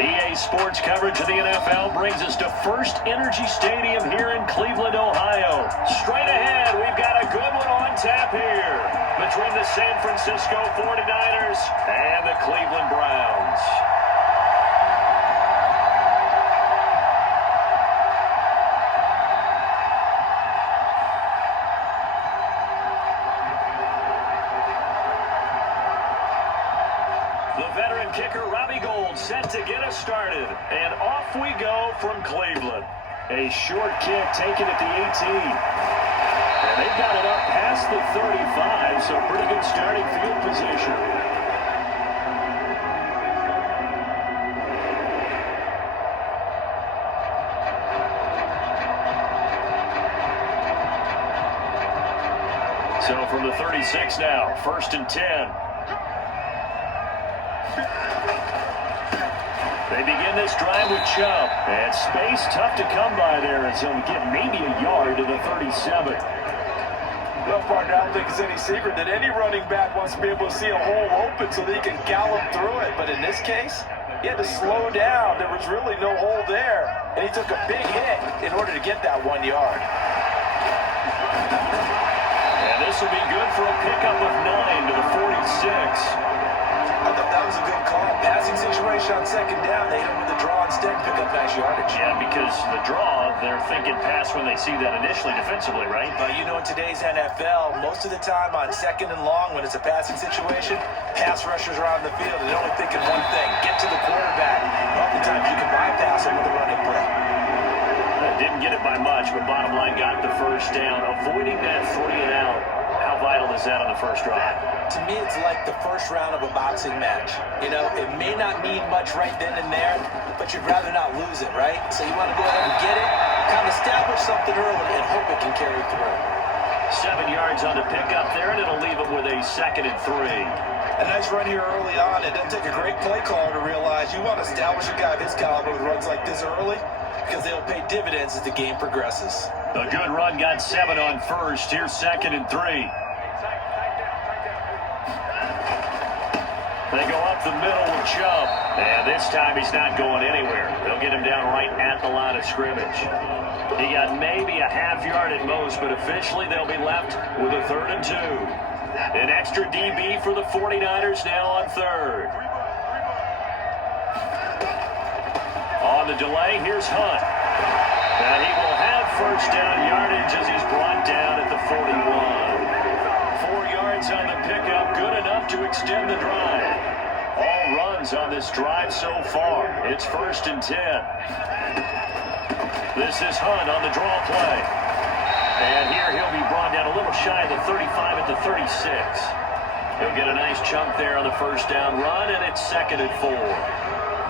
EA Sports coverage of the NFL brings us to First Energy Stadium here in Cleveland, Ohio. Straight ahead, we've got a good one on tap here between the San Francisco 49ers and the Cleveland Browns. Kicker Robbie Gould set to get us started, and off we go from Cleveland. A short kick taken at the 18, and they've got it up past the 35, so pretty good starting field position. So from the 36 now, 1st and 10. They begin this drive with Chubb, and space tough to come by there as he'll get maybe a yard to the 37. Well, partner, I don't think it's any secret that any running back wants to be able to see a hole open so that he can gallop through it. But in this case, he had to slow down. There was really no hole there, and he took a big hit in order to get that 1 yard. And this will be good for a pickup of 9 to the 46. I thought that was a good call. Passing situation on 2nd down. They hit him with the draw instead and pick up nice yardage. Yeah, because the draw, they're thinking pass when they see that initially defensively, right? But you know, in today's NFL, most of the time on 2nd and long, when it's a passing situation, pass rushers are on the field and they're only thinking one thing: get to the quarterback. Oftentimes you can bypass him with a running play. Didn't get it by much, but bottom line got the first down. Avoiding that 3 and out. How vital is that on the first drive? To me, it's like the first round of a boxing match. You know, it may not mean much right then and there, but you'd rather not lose it, right? So you want to go ahead and get it, kind of establish something early, and hope it can carry through. 7 yards on the pickup there, and it'll leave it with a 2nd and 3. A nice run here early on. It doesn't take a great play caller to realize you want to establish a guy of his caliber with runs like this early, because they'll pay dividends as the game progresses. A good run, got 7 on first. Here's 2nd and 3. They go up the middle with Chubb. And this time he's not going anywhere. They'll get him down right at the line of scrimmage. He got maybe a half yard at most, but officially they'll be left with a 3rd and 2. An extra DB for the 49ers now on 3rd. On the delay, here's Hunt. And he will have first down yardage as he's brought down at the 41. 4 yards on the pickup, good enough to extend the drive. All runs on this drive so far. It's 1st and 10. This is Hunt on the draw play. And here he'll be brought down a little shy of the 35 at the 36. He'll get a nice chunk there on the first down run, and it's 2nd and 4.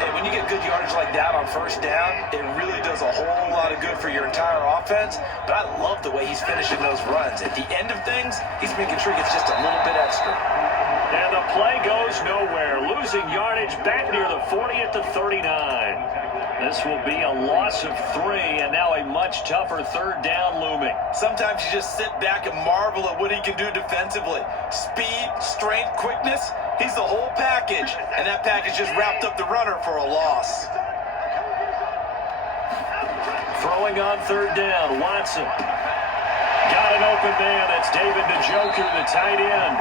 Hey, when you get good yardage like that on first down, it really does a whole lot of good for your entire offense. But I love the way he's finishing those runs. At the end of things, he's making sure he gets just a little bit extra. And the play goes nowhere. Losing yardage back near the 40 at the 39. This will be a loss of 3, and now a much tougher 3rd down looming. Sometimes you just sit back and marvel at what he can do defensively. Speed, strength, quickness. He's the whole package, and that package just wrapped up the runner for a loss. Throwing on 3rd down, Watson. Got an open man. That's David Njoku, the tight end.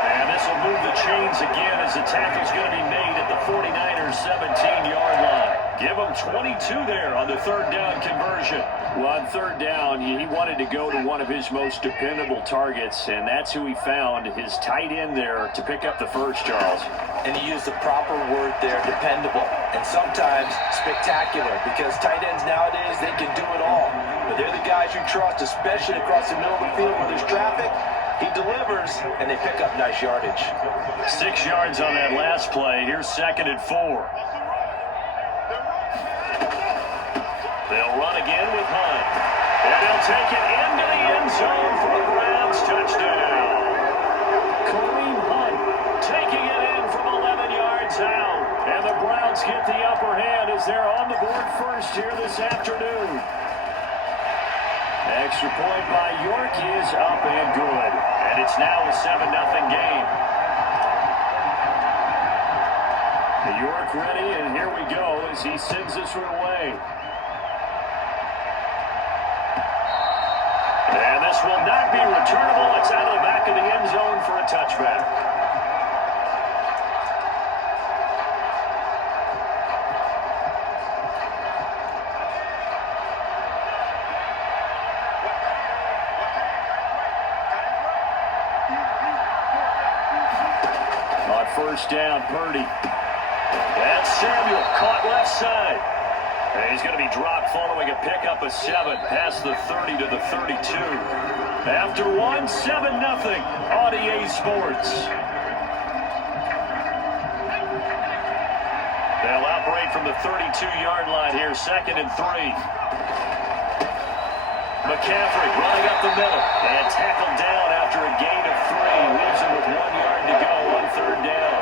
And this will move the chains again as the tackle's going to be made at the 49ers' 17-yard line. Give him 22 there on the 3rd down conversion. Well, on 3rd down, he wanted to go to one of his most dependable targets, and that's who he found, his tight end there, to pick up the first, Charles. And he used the proper word there, dependable, and sometimes spectacular, because tight ends nowadays, they can do it all. But they're the guys you trust, especially across the middle of the field where there's traffic. He delivers, and they pick up nice yardage. 6 yards on that last play. Here's 2nd and 4. They'll run again with Hunt. And they'll take it into the end zone for a Browns touchdown. Kareem Hunt taking it in from 11 yards out. And the Browns get the upper hand as they're on the board first here this afternoon. Extra point by York is up and good. And it's now a 7-0 game. York ready, and here we go as as he sends this one away. And this will not be returnable. It's out of the back of the end zone for a touchback. On first down, Purdy. And Samuel caught left side. And he's going to be dropped following a pickup of 7 past the 30 to the 32. After 1, 7-0 on EA Sports. They'll operate from the 32-yard line here, 2nd and 3. McCaffrey running up the middle and tackled down after a gain of 3. Leaves him with 1 yard to go on 3rd down.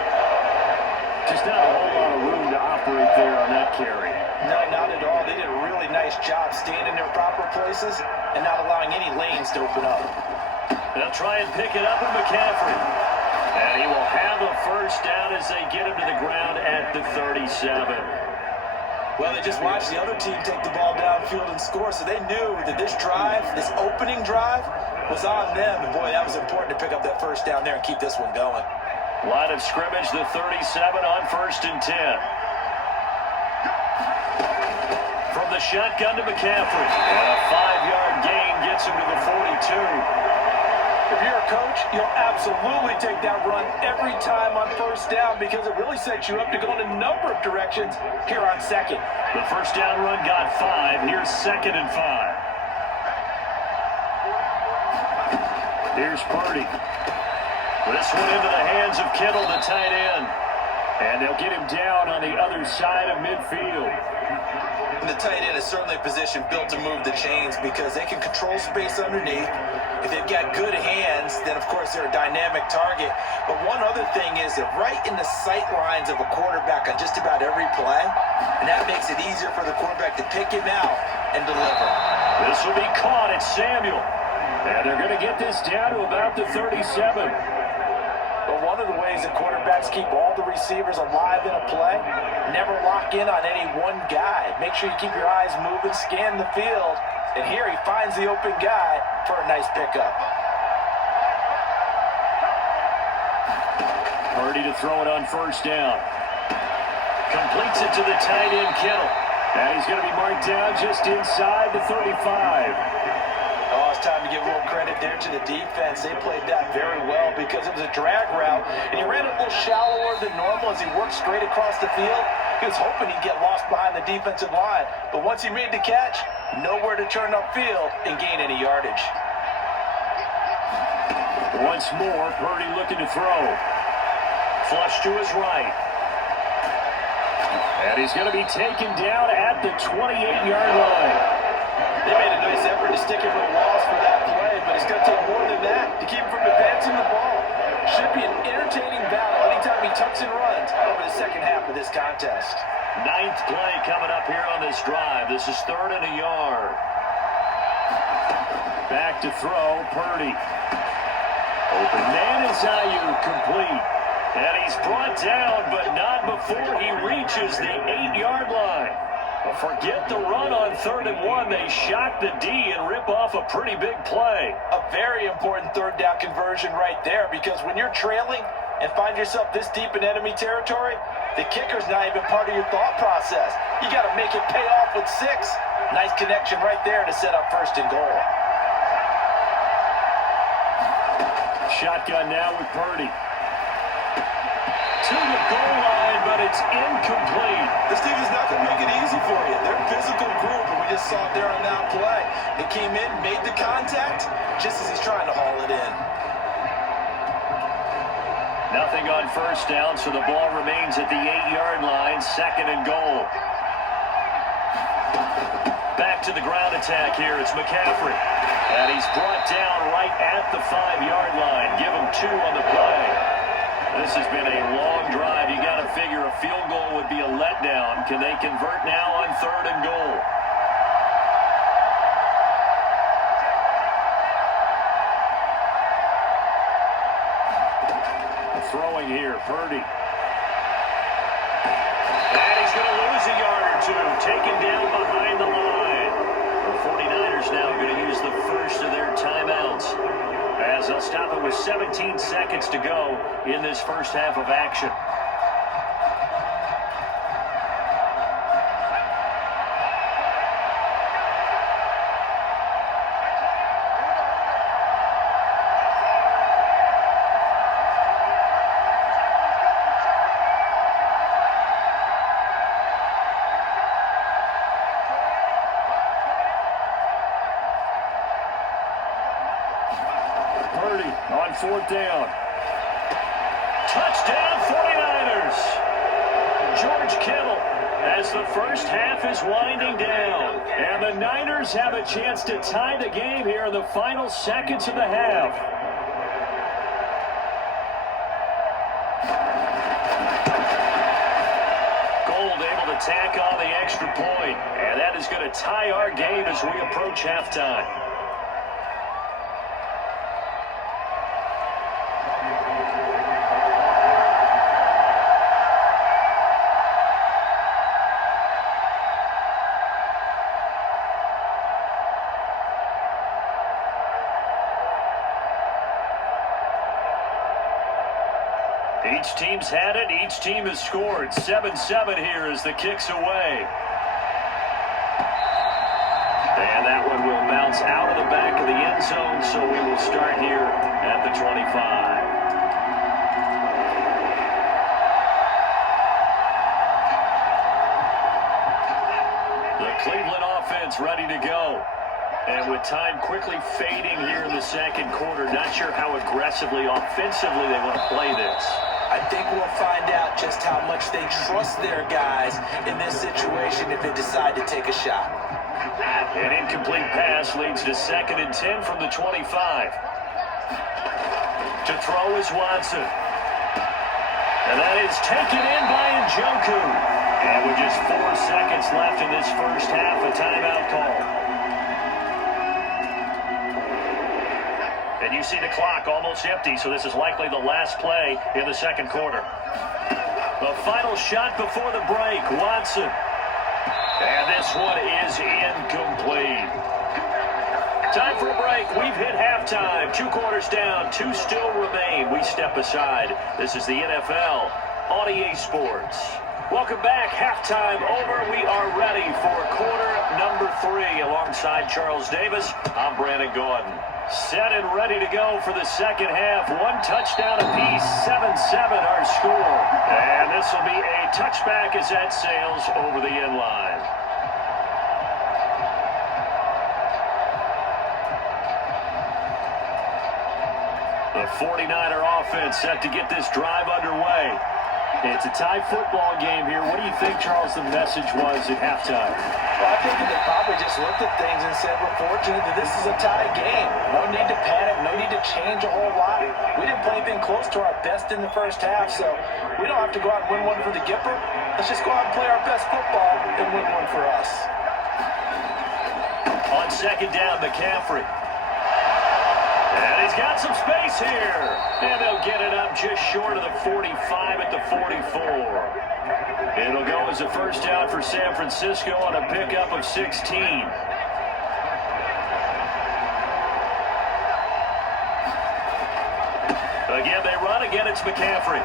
Just not a whole lot of room to operate there on that carry. No, not at all. They did a really nice job staying in their proper places and not allowing any lanes to open up. They'll try and pick it up with McCaffrey. And he will have a first down as they get him to the ground at the 37. Well, they just watched the other team take the ball downfield and score, so they knew that this drive, this opening drive, was on them. And boy, that was important to pick up that first down there and keep this one going. Line of scrimmage, the 37 on 1st and 10. From the shotgun to McCaffrey. And a 5-yard gain gets him to the 42. If you're a coach, you'll absolutely take that run every time on first down because it really sets you up to go in a number of directions here on 2nd. The first down run got 5. Here's 2nd and 5. Here's Purdy. This one into the hands of Kittle, the tight end. And they'll get him down on the other side of midfield. And the tight end is certainly a position built to move the chains because they can control space underneath. If they've got good hands, then of course they're a dynamic target. But one other thing is they're right in the sight lines of a quarterback on just about every play. And that makes it easier for the quarterback to pick him out and deliver. This will be caught. It's Samuel. And they're going to get this down to about the 37. But one of the ways that quarterbacks keep all the receivers alive in a play, never lock in on any one guy. Make sure you keep your eyes moving, scan the field. And here he finds the open guy for a nice pickup. Purdy to throw it on first down. Completes it to the tight end, Kittle. And he's going to be marked down just inside the 35. Oh, it's time to give a little credit there to the defense. They played that very well because it was a drag route, and he ran it a little shallower than normal as he worked straight across the field. He was hoping he'd get lost behind the defensive line, but once he made the catch, nowhere to turn upfield and gain any yardage. Once more, Purdy looking to throw. Flush to his right. And he's going to be taken down at the 28-yard line. They made a nice effort to stick him with a loss for that play, but it's going to take more than that to keep him from advancing the ball. Should be an entertaining battle anytime he tucks and runs over the second half of this contest. 9th play coming up here on this drive. This is 3rd and a yard. Back to throw, Purdy. Open man is Ayuk, complete. And he's brought down, but not before he reaches the 8-yard line. Forget the run on 3rd and 1. They shock the D and rip off a pretty big play. A very important 3rd down conversion right there because when you're trailing and find yourself this deep in enemy territory, the kicker's not even part of your thought process. You got to make it pay off with 6. Nice connection right there to set up 1st and goal. Shotgun now with Purdy. To the goal line, but it's incomplete. This team is not going to make it easy for you. They're a physical group, and we just saw it there on that play. They came in, made the contact, just as he's trying to haul it in. Nothing on first down, so the ball remains at the 8-yard line, 2nd and goal. Back to the ground attack here. It's McCaffrey. And he's brought down right at the 5-yard line. Give him 2 on the play. This has been a long drive. You got to figure a field goal would be a letdown. Can they convert now on 3rd and goal? Throwing here, Purdy. And he's going to lose a yard or 17 seconds to go in this first half of action. On fourth down. Touchdown 49ers. George Kittle as the first half is winding down. And the Niners have a chance to tie the game here in the final seconds of the half. Gold able to tack on the extra point. And that is going to tie our game as we approach halftime. Each team's had it. Each team has scored. 7-7 here as the kick's away. And that one will bounce out of the back of the end zone, so we will start here at the 25. The Cleveland offense ready to go. And with time quickly fading here in the second quarter, not sure how aggressively, offensively they want to play this. I think we'll find out just how much they trust their guys in this situation if they decide to take a shot. An incomplete pass leads to 2nd and 10 from the 25. To throw is Watson. And that is taken in by Njoku. And with just 4 seconds left in this first half, a timeout call. And you see the clock almost empty, so this is likely the last play in the second quarter. The final shot before the break, Watson. And this one is incomplete. Time for a break. We've hit halftime. 2 quarters down, 2 still remain. We step aside. This is the NFL on EA Sports. Welcome back. Halftime over. We are ready for quarter number 3. Alongside Charles Davis, I'm Brandon Gordon. Set and ready to go for the second half. 1 touchdown apiece, 7-7 our score. And this will be a touchback as that sails over the end line. The 49er offense set to get this drive underway. It's a tie football game here. What do you think, Charles, the message was at halftime? Well, I think they probably just looked at things and said, we're fortunate that this is a tie game. No need to panic, no need to change a whole lot. We didn't play anything close to our best in the first half, so we don't have to go out and win one for the Gipper. Let's just go out and play our best football and win one for us. On second down, McCaffrey. And he's got some space here. And they'll get it up just short of the 45 at the 44. It'll go as a first down for San Francisco on a pickup of 16. Again, they run. Again, it's McCaffrey.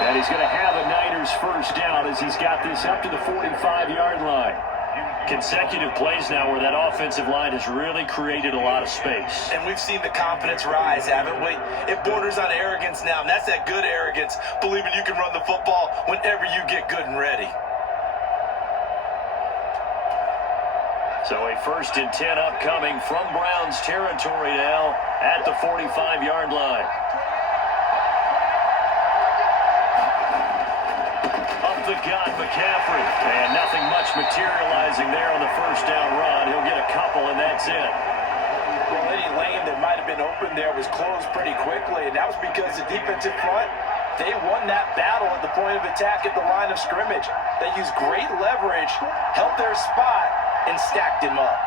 And he's going to have a Niners first down as he's got this up to the 45-yard line. Consecutive plays now where that offensive line has really created a lot of space. And we've seen the confidence rise, haven't we? It borders on arrogance now, and that's that good arrogance, believing you can run the football whenever you get good and ready. So a 1st and 10 upcoming from Browns territory now at the 45-yard line. The gun, McCaffrey, and nothing much materializing there on the first down run. He'll get a couple, and that's it. Well, any lane that might have been open there was closed pretty quickly, and that was because the defensive front, they won that battle at the point of attack at the line of scrimmage. They used great leverage, held their spot, and stacked him up.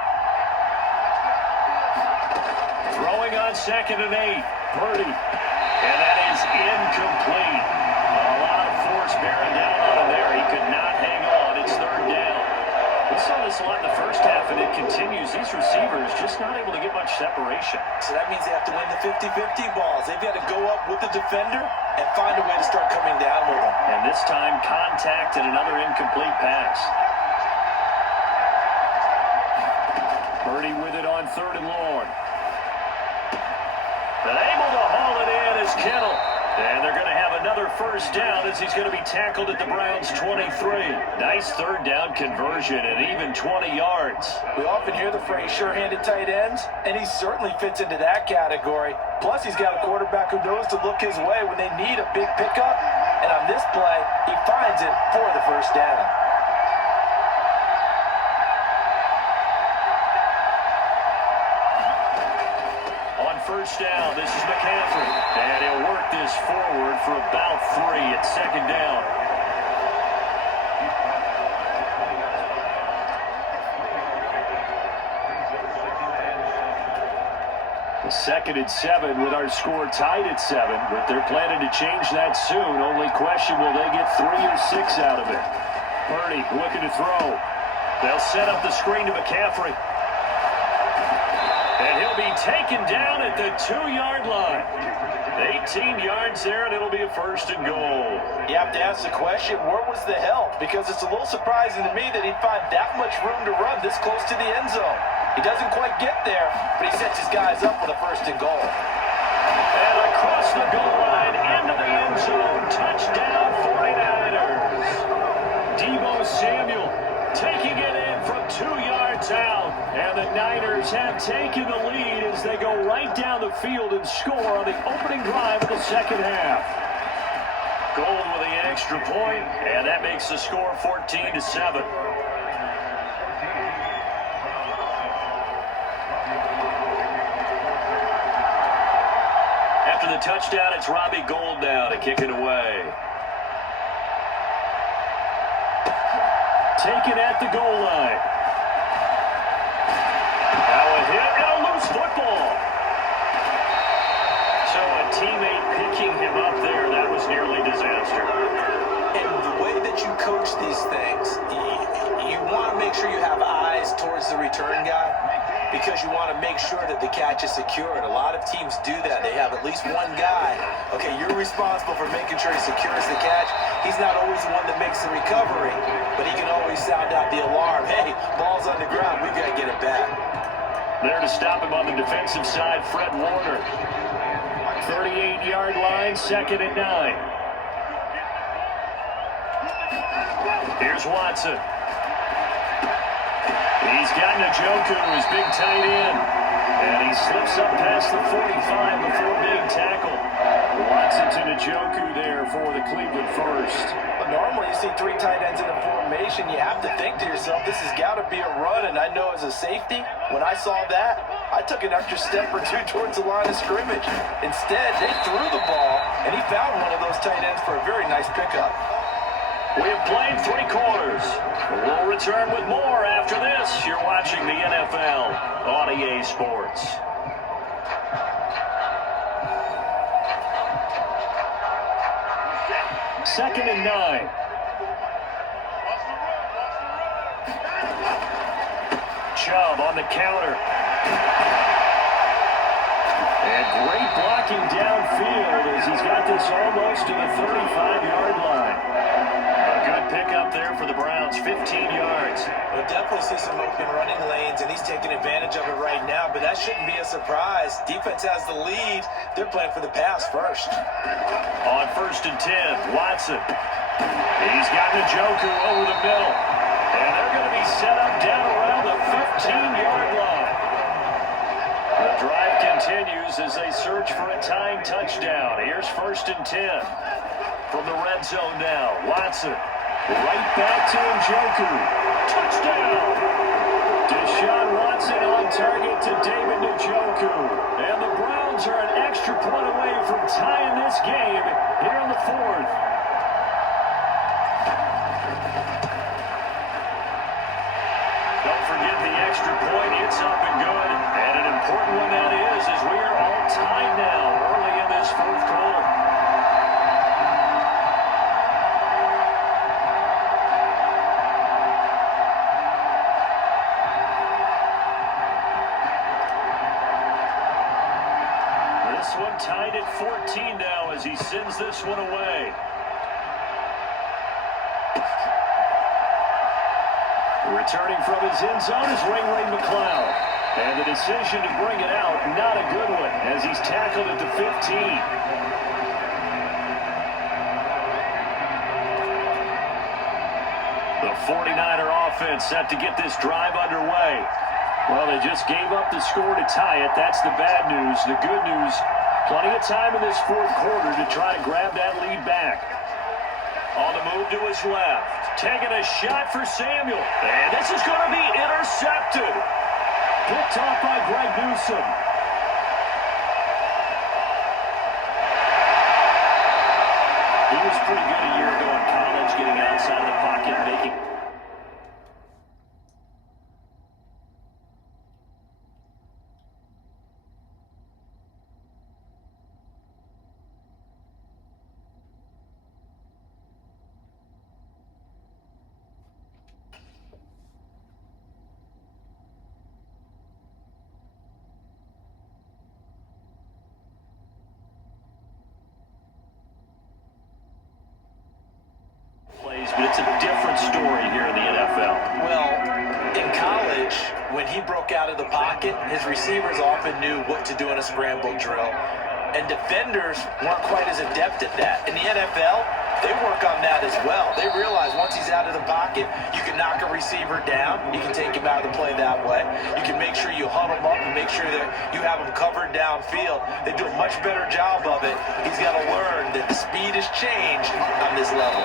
Throwing on 2nd and 8, Purdy, and that is incomplete. A lot of force bearing down on him there. He could not hang on. It's 3rd down. We saw saw this a lot in the first half, and it continues. These receivers just not able to get much separation. So that means they have to win the 50-50 balls. They've got to go up with the defender and find a way to start coming down with them. And this time, contact and another incomplete pass. Purdy with it on 3rd and long. But able to haul it in is Kittle. And they're going to have another first down as he's going to be tackled at the Browns' 23. Nice 3rd down conversion and even 20 yards. We often hear the phrase sure-handed tight ends, and he certainly fits into that category. Plus, he's got a quarterback who knows to look his way when they need a big pickup. And on this play, he finds it for the first down. First down, this is McCaffrey, and he'll work this forward for about 3 at 2nd down. The 2nd and 7 with our score tied at 7, but they're planning to change that soon. Only question, will they get 3 or 6 out of it? Purdy looking to throw. They'll set up the screen to McCaffrey. And he'll be taken down at the 2-yard line. 18 yards there, and it'll be a 1st and goal. You have to ask the question, where was the help? Because it's a little surprising to me that he'd find that much room to run this close to the end zone. He doesn't quite get there, but he sets his guys up for the 1st and goal. And across the goal line, into the end zone, touchdown 49ers. Deebo Samuel taking it in from 2 yards out. And the Niners have taken the lead as they go right down the field and score on the opening drive of the 2nd half. Gold with the extra point, and that makes the score 14-7. After the touchdown, it's Robbie Gould now to kick it away. Taken at the goal line. Now a hit and a loose football. So a teammate picking him up there, that was nearly disaster. And the way that you coach these things, you want to make sure you have eyes towards the return guy because you want to make sure that the catch is secured. A lot of teams do that. They have at least one guy. Okay, you're responsible for making sure he secures the catch. He's not always the one that makes the recovery, but he can always sound out the alarm. Hey, ball's on the ground. We've got to get it back. There to stop him on the defensive side, Fred Warner. 38-yard line, 2nd and 9. Here's Watson. He's got Njoku, his big tight end. And he slips up past the 45 before being tackled. Watson to Njoku there for the Cleveland first. But normally you see 3 tight ends in a formation. You have to think to yourself, this has got to be a run. And I know as a safety, when I saw that, I took an extra step or 2 towards the line of scrimmage. Instead, they threw the ball, and he found one of those tight ends for a very nice pickup. We have played 3 quarters. We'll return with more after this. You're watching the NFL on EA Sports. Second and 9. Chubb on the counter. And great blocking downfield as he's got this almost to the 35-yard line. A good pickup there for the Browns, 15 yards. We'll definitely see some open running lanes, and he's taking advantage of it right now, but that shouldn't be a surprise. Defense has the lead. They're playing for the pass first. On 1st and 10, Watson. He's got Njoku over the middle. And they're going to be set up down around the 15-yard line. The drive continues as they search for a tying touchdown. Here's 1st and 10. From the red zone now, Watson. Right back to Njoku. Touchdown! Deshaun Watson on target to David Njoku. And the Browns are an extra point away from tying this game here in the 4th. Don't forget the extra point. It's up and good. And an important one that is, as we are all tied now early in this 4th quarter. This one tied at 14 now as he sends this one away. Returning from his end zone is Ray McCloud. And the decision to bring it out, not a good one, as he's tackled at the 15. The 49er offense set to get this drive underway. Well, they just gave up the score to tie it. That's the bad news. The good news, plenty of time in this fourth quarter to try to grab that lead back. On the move to his left. Taking a shot for Samuel. And this is going to be intercepted. Picked off by Greg Newsome. He was pretty good a year ago in college, getting outside of the pocket and making... But it's a different story here in the NFL. Well, in college, when he broke out of the pocket, his receivers often knew what to do in a scramble drill. And defenders weren't quite as adept at that. In the NFL, they work on that as well. They realize once he's out of the pocket, you can knock a receiver down. You can take him out of the play that way. You can make sure you huddle him up and make sure that you have him covered downfield. They do a much better job of it. He's got to learn that the speed has changed on this level.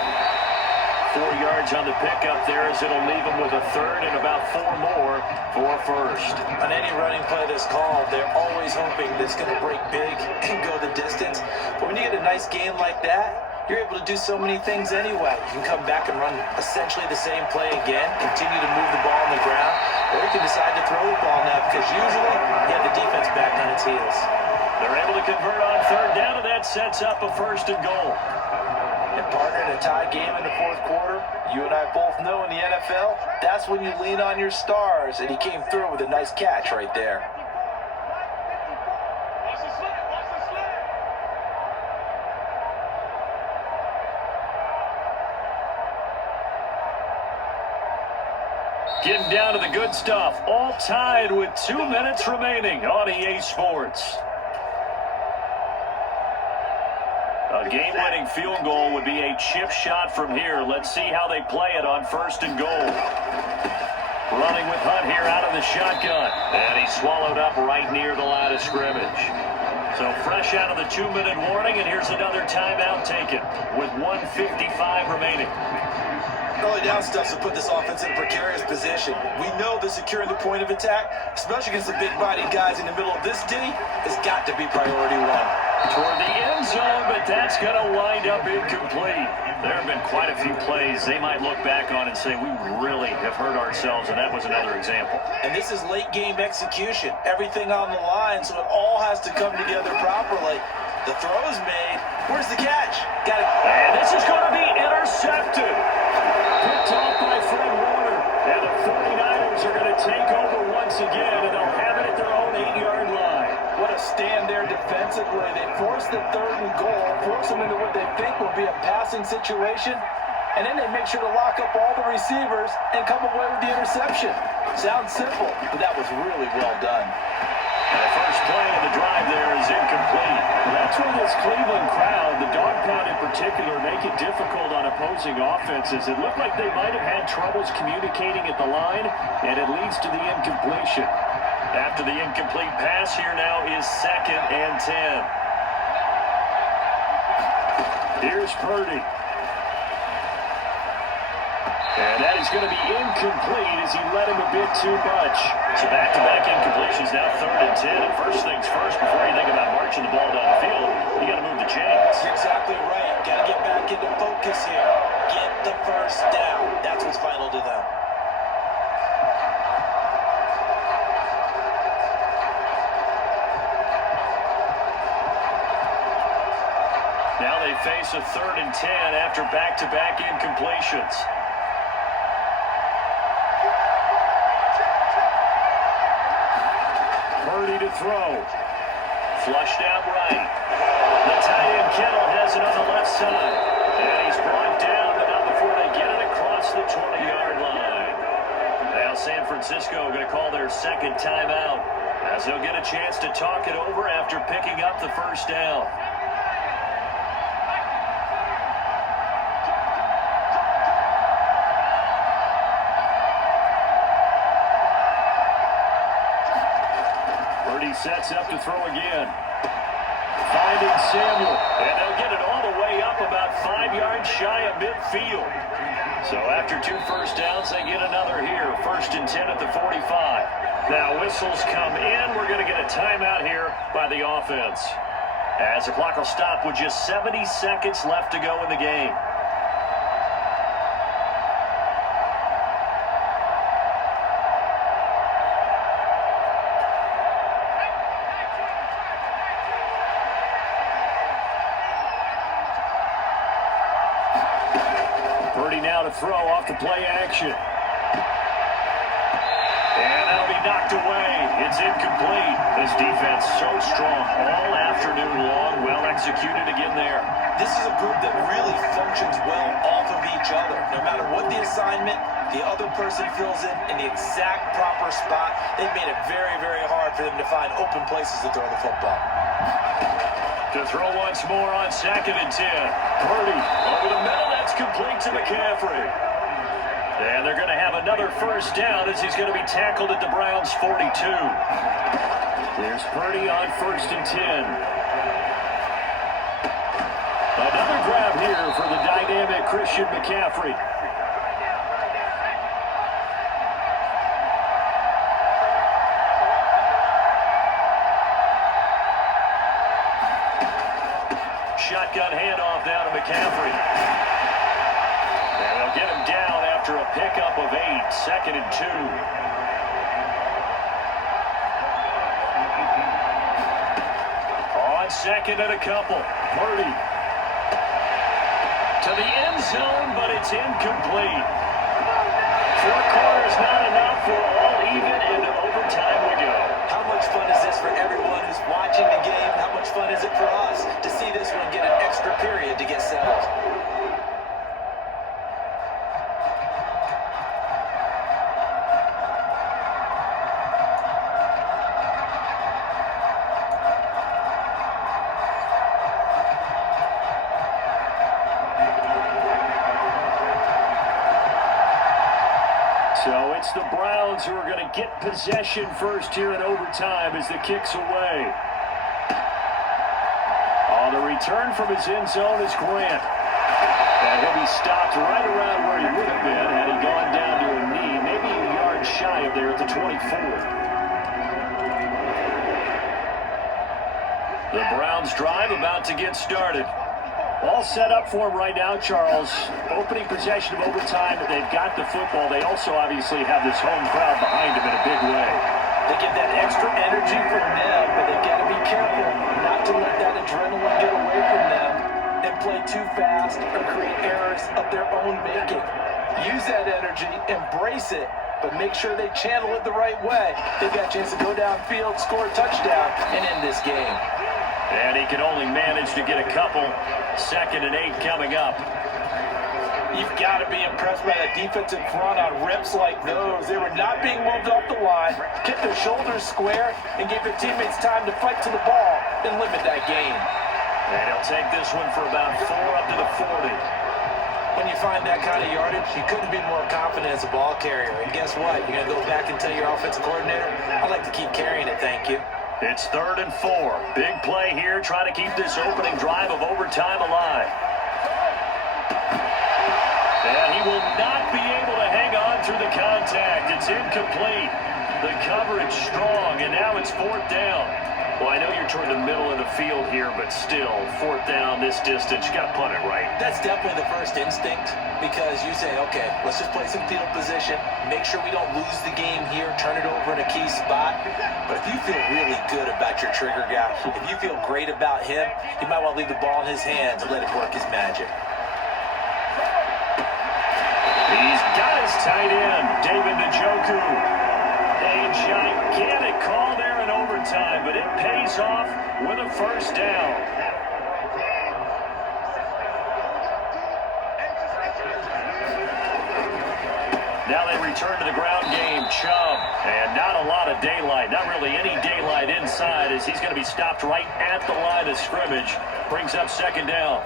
4 yards on the pickup there as it'll leave him with a third and about 4 more for first. On any running play that's called, they're always hoping that it's going to break big and go the distance. But when you get a nice game like that, you're able to do so many things anyway. You can come back and run essentially the same play again, continue to move the ball on the ground, or you can decide to throw the ball now because usually you have the defense back on its heels. They're able to convert on third down, and that sets up a first and goal. And partner, in a tie game in the fourth quarter, you and I both know in the NFL, that's when you lean on your stars, and he came through with a nice catch right there. Getting down to the good stuff, all tied with 2 minutes remaining on EA Sports. A game-winning field goal would be a chip shot from here. Let's see how they play it on first and goal. Running with Hunt here out of the shotgun. And he's swallowed up right near the line of scrimmage. So fresh out of the 2-minute warning, and here's another timeout taken with 1:55 remaining. Early down stuff to put this offense in a precarious position. We know that securing the point of attack, especially against the big-bodied guys in the middle of this D, has got to be priority one. Toward the end zone, but that's going to wind up incomplete. There have been quite a few plays they might look back on and say, we really have hurt ourselves, and that was another example. And this is late-game execution. Everything on the line, so it all has to come together properly. The throw is made. Where's the catch? Got it. And this is going to be intercepted. Picked off by Fred Warner. And the 49ers are going to take over once again, and they'll have it at their own 8-yard line. What a stand there defensively. They force the third and goal, force them into what they think will be a passing situation, and then they make sure to lock up all the receivers and come away with the interception. Sounds simple, but that was really well done. And the first play of the drive there is incomplete. That's where this Cleveland crowd, the dog pound in particular, make it difficult on opposing offenses. It looked like they might have had troubles communicating at the line, and it leads to the incompletion. After the incomplete pass, here now is 2nd and 10. Here's Purdy. And that is going to be incomplete as he led him a bit too much. So back-to-back incompletions, now 3rd and 10. And first things first, before you think about marching the ball down the field, you got to move the chains. You're exactly right. Got to get back into focus here. Get the first down. That's what's vital to them. Now they face a 3rd and 10 after back-to-back incompletions. Purdy to throw. Flushed out right. The tight end Kittle has it on the left side. And he's brought down, but not before they get it across the 20-yard line. Now San Francisco going to call their second timeout, as they'll get a chance to talk it over after picking up the first down. Purdy sets up to throw again. Finding Samuel, and they'll get it all the way up about 5 yards shy of midfield. So after 2 first downs, they get another here. 1st and 10 at the 45. Now whistles come in. We're going to get a timeout here by the offense, as the clock will stop with just 70 seconds left to go in the game. Purdy now to throw off the play action. And that'll be knocked away. It's incomplete. This defense so strong all afternoon long. Well executed again there. This is a group that really functions well off of each other. No matter what the assignment, the other person fills in the exact proper spot. They've made it very, very hard for them to find open places to throw the football. To throw once more on 2nd and 10. Purdy over the middle. That's complete to McCaffrey. And they're going to have another first down as he's going to be tackled at the Browns' 42. There's Purdy on 1st and 10. Another grab here for the dynamic Christian McCaffrey. Shotgun handoff down to McCaffrey. And they'll get him down after a pickup of 8. 2nd and 2. On 2nd and a couple. Purdy to the end zone, but it's incomplete. 4 quarters not enough. For all even, into overtime we go. How much fun is this for everyone who's watching the game? How much fun is it for us to see this one get an extra period to get settled? So it's the Browns who are going to get possession first here in overtime as the kick's away. On the return from his end zone is Grant. And he'll be stopped right around where he would have been had he gone down to a knee, maybe a yard shy of there at the 24. The Browns drive about to get started. All set up for him right now, Charles. Opening possession of overtime. They've got the football. They also obviously have this home crowd behind them in a big way. They get that extra energy from them, but they've got to be careful not to let that adrenaline get away from them and play too fast or create errors of their own making. Use that energy, embrace it, but make sure they channel it the right way. They've got a chance to go downfield, score a touchdown, and end this game. And he can only manage to get a couple. 2nd and 8 coming up. You've got to be impressed by that defensive front on rips like those. They were not being moved off the line, kept their shoulders square, and gave their teammates time to fight to the ball and limit that gain. And he'll take this one for about 4 up to the 40. When you find that kind of yardage, you couldn't be more confident as a ball carrier. And guess what? You're going to go back and tell your offensive coordinator, I'd like to keep carrying it, thank you. It's 3rd and 4. Big play here, trying to keep this opening drive of overtime alive. And he will not be able to hang on through the contact. It's incomplete. The coverage strong, and now it's 4th down. Well, I know you're toward the middle of the field here, but still, 4th down this distance, you got to punt it right. That's definitely the first instinct, because you say, okay, let's just play some field position, make sure we don't lose the game here, turn it over in a key spot. But if you feel really good about your trigger guy, if you feel great about him, you might want to leave the ball in his hands and let him work his magic. He's got his tight end, David Njoku. A gigantic call there in overtime. overtime, but it pays off with a first down. Now they return to the ground game. Chubb, and not a lot of daylight. Not really any daylight inside as he's going to be stopped right at the line of scrimmage. Brings up second down.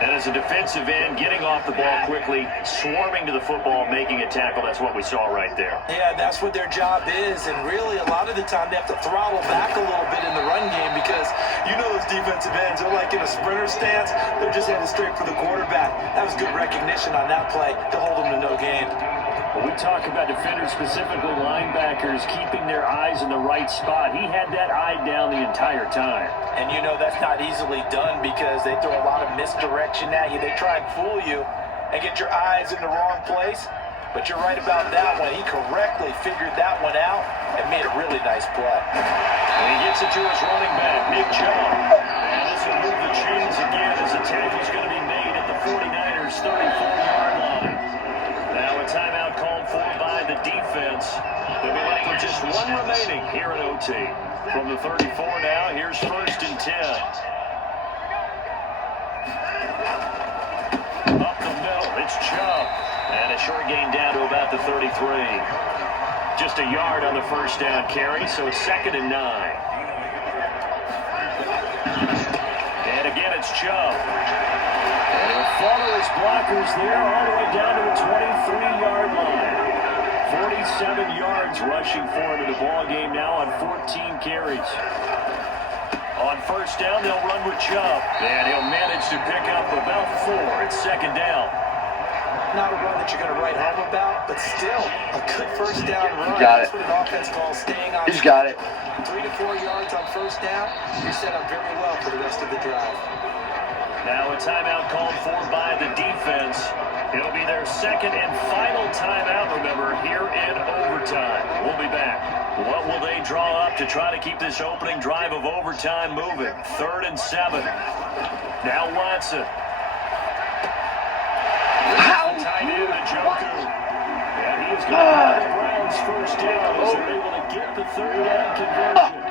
And as a defensive end, getting off the ball quickly, swarming to the football, making a tackle. That's what we saw right there. Yeah, that's what their job is. And really, a lot of the time, they have to throttle back a little bit in the run game because you know those defensive ends are like in a sprinter stance. They're just heading straight for the quarterback. That was good recognition on that play to hold them to no gain. When we talk about defenders, specifically linebackers, keeping their eyes in the right spot, he had that eye down the entire time. And you know that's not easily done because they throw a lot of misdirection at you. They try and fool you and get your eyes in the wrong place. But you're right about that one. He correctly figured that one out and made a really nice play. And he gets it to his running back, Nick Chubb. And this will move the chains again as the tackle's going to be made at the 49ers' 34-yard line. Now a timeout called for by the defense. They'll be left with just one remaining here at OT. From the 34 now, here's 1st and 10. Up the middle, it's Chubb. And a short gain down to about the 33. Just a yard on the first down carry, so it's 2nd and 9. And again, it's Chubb. And he'll follow his blockers there all the way down to the 23-yard line. 47 yards rushing for him in the ball game now on 14 carries. On first down, they'll run with Chubb. And he'll manage to pick up about 4. It's 2nd down. Not a run that you're going to write home about, but still a good first down run. Got it. That's what an offense calls staying on. He's got it. 3 to 4 yards on first down. You're set up very well for the rest of the drive. Now a timeout called for by the defense. It'll be their 2nd and final timeout, remember, here in overtime. We'll be back. What will they draw up to try to keep this opening drive of overtime moving? 3rd and 7. Now Watson. Tight end to Joku. And he is going to have the Browns first down as they're able to get the 3rd down conversion.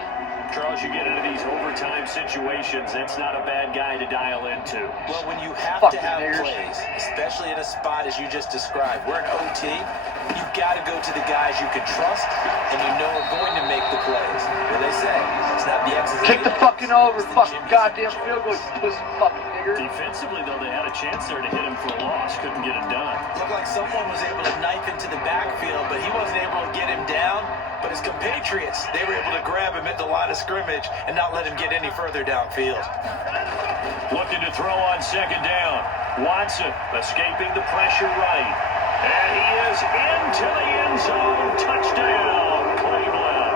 Charles, you get into these overtime situations, that's not a bad guy to dial into. Well, when you have to have plays, especially in a spot as you just described, we're in OT, you've got to go to the guys you can trust and you know are going to make the plays. What they say, it's not the X's and Kick the fucking over, fucking goddamn field goal, you pussy fucking nigger. Defensively, though, they had a chance there to hit him for a loss. Couldn't get it done. Looked like someone was able to knife into the backfield, but he wasn't able to get him down. But his compatriots, they were able to grab him at the line of scrimmage and not let him get any further downfield. Looking to throw on 2nd down. Watson escaping the pressure right. And he is into the end zone. Touchdown, Cleveland.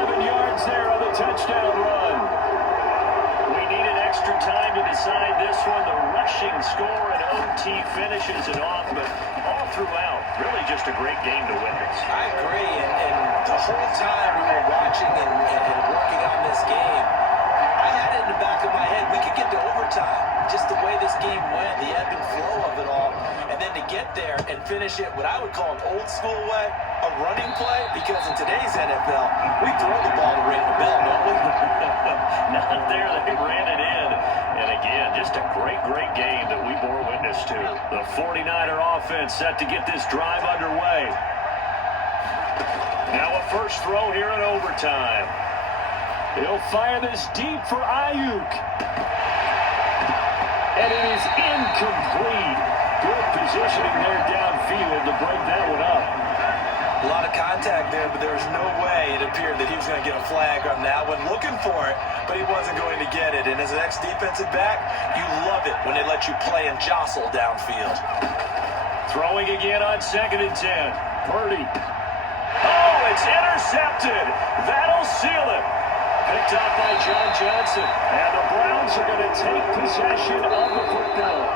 11 yards there on the touchdown run. We needed extra time to decide this one. The rushing score and OT finishes it off, but all throughout, really just a great game to witness. I agree, and the whole time we were watching and working on this game, I had it in the back of my head, we could get to overtime. Just the way this game went, the ebb and flow of it all, and then to get there and finish it what I would call an old school way, a running play, because in today's NFL, we throw the ball to ring the bell, don't we? Not there, they ran it in. And again, just a great game that we bore witness to. The 49er offense set to get this drive underway. Now a first throw here in overtime. He'll fire this deep for Ayuk. And it is incomplete. Good positioning there downfield to break that one up. A lot of contact there, but there was no way it appeared that he was going to get a flag on that one. Looking for it, but he wasn't going to get it. And as an ex-defensive back, you love it when they let you play and jostle downfield. Throwing again on 2nd and 10. Purdy. Oh, it's intercepted. That'll seal it. Picked up by John Johnson. And the Browns are going to take possession of the football.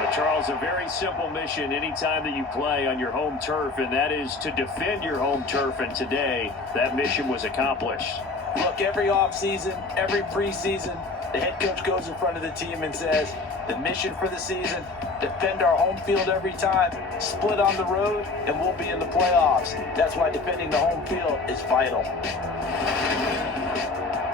But Charles, a very simple mission anytime that you play on your home turf, and that is to defend your home turf. And today, that mission was accomplished. Look, every offseason, every preseason, the head coach goes in front of the team and says, the mission for the season, defend our home field every time, split on the road, and we'll be in the playoffs. That's why defending the home field is vital.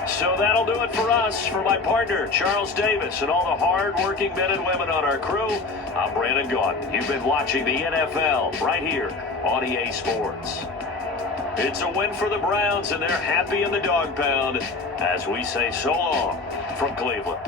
So that'll do it for us. For my partner, Charles Davis, and all the hard-working men and women on our crew, I'm Brandon Gaudin. You've been watching the NFL right here on EA Sports. It's a win for the Browns, and they're happy in the dog pound as we say so long from Cleveland.